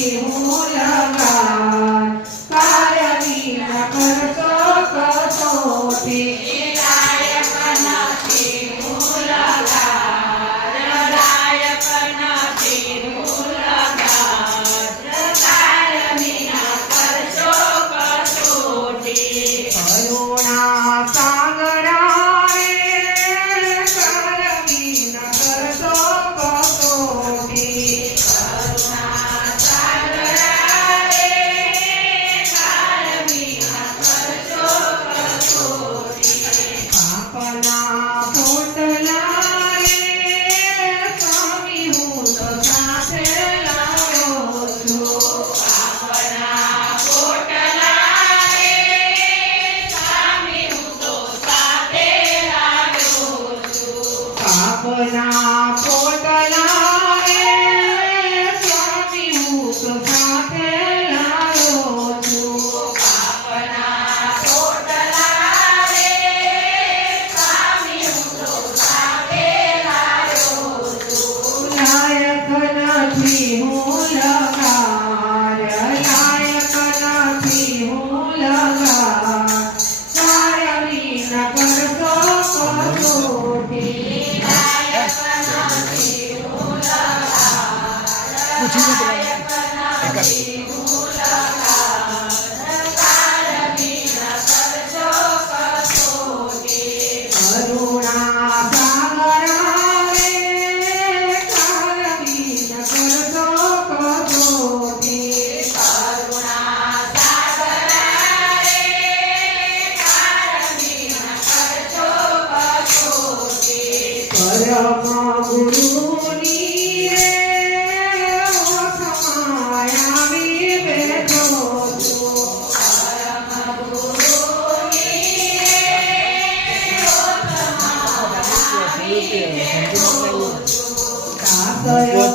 que પાપના ખોટ